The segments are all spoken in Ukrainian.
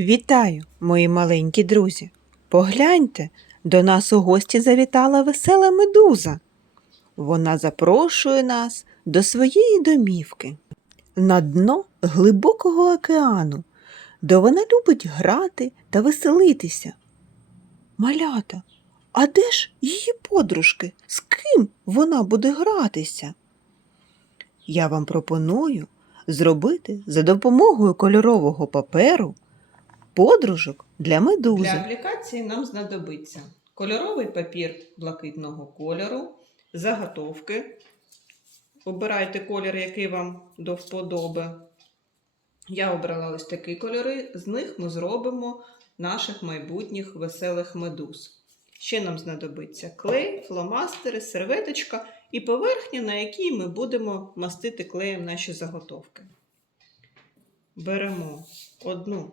Вітаю, мої маленькі друзі. Погляньте, до нас у гості завітала весела медуза. Вона запрошує нас до своєї домівки на дно глибокого океану, де вона любить грати та веселитися. Малята, а де ж її подружки? З ким вона буде гратися? Я вам пропоную зробити за допомогою кольорового паперу подружок для медузи. Для аплікації нам знадобиться кольоровий папір блакитного кольору, заготовки. Обирайте колір, який вам до вподоби. Я обрала ось такі кольори, з них ми зробимо наших майбутніх веселих медуз. Ще нам знадобиться клей, фломастери, серветочка і поверхня, на якій ми будемо мастити клеєм наші заготовки. Беремо одну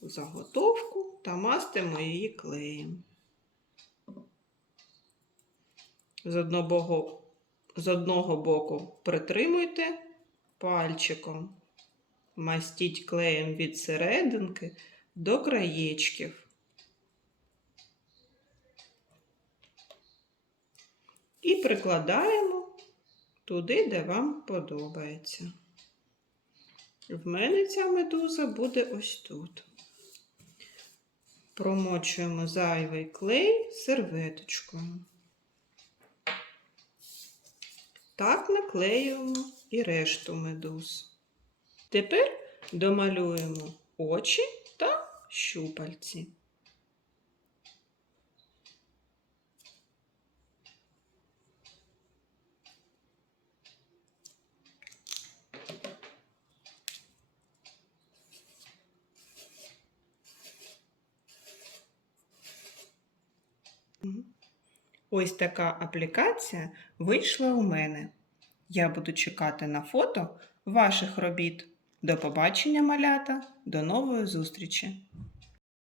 заготовку та мастимо її клеєм. З одного з одного боку притримуйте пальчиком, мастіть клеєм від серединки до краєчків. І прикладаємо туди, де вам подобається. В мене ця медуза буде ось тут. Промочуємо зайвий клей серветочкою. Так наклеюємо і решту медуз. Тепер домалюємо очі та щупальці. Ось така аплікація вийшла у мене. Я буду чекати на фото ваших робіт. До побачення, малята, до нової зустрічі!